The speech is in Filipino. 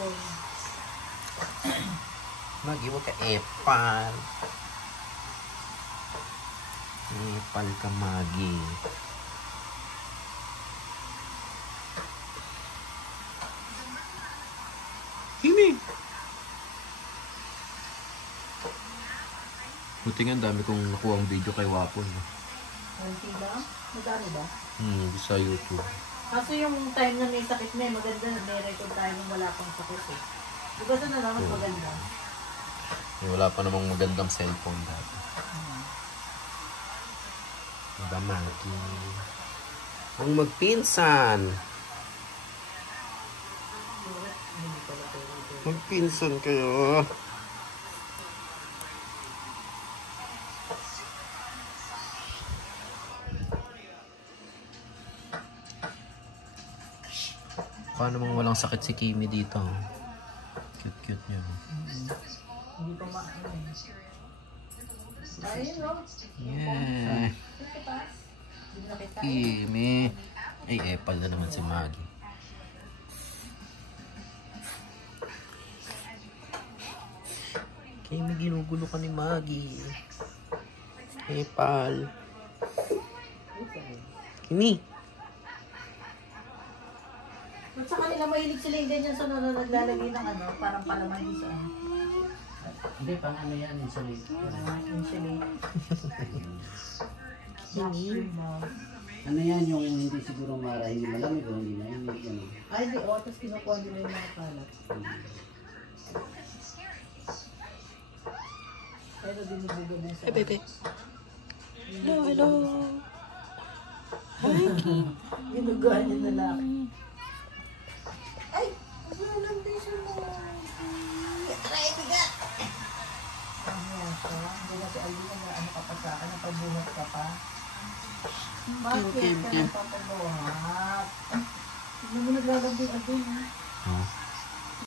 cellphone. Magi, huwag ka epal. Epal ka, Magi. Kimi! Buti nga dami kong nakuha ang video kay Wapon. Konti lang? Magkano ba? Sa YouTube. Kaso yung time na may sakit na maganda na may record tayo nung wala pang sakit eh. Diba sa na mas maganda? Wala pa namang magandang cellphone dati. Diba, Magi? Ang magpinsan! Magpinsan kayo. Paano namang walang sakit si Kimi dito? Cute-cute niya. Hindi pa maano eh. Ayun o. Yeah. Kimi. Ay, epal na naman si Magi. Kimi, ginugulo ka ni Magi. Epal. Kimi. At sa kanila mahilig sila yung ganyan sa naglalagay ng ano, parang palaman din sa ano. Hindi, pang ano yan, insulate. Insulate. Ano yan, yung hindi siguro hindi malamig o hindi mainit. Ano. Ay, hindi. O, tapos kinukuha nila yung mga kalat. Pero dinubugo din sa... Hey, baby. Hello, hello. Hi, Kimi. Ginuguhan niya na lang. Ay! Presentation mo! Aray, bigat! Ano yan siya? Hindi na si Alvin na ano ka pa sa akin, napabunot ka pa. Bakit ka napapabunot? Hindi mo naglalambing Alvin ha?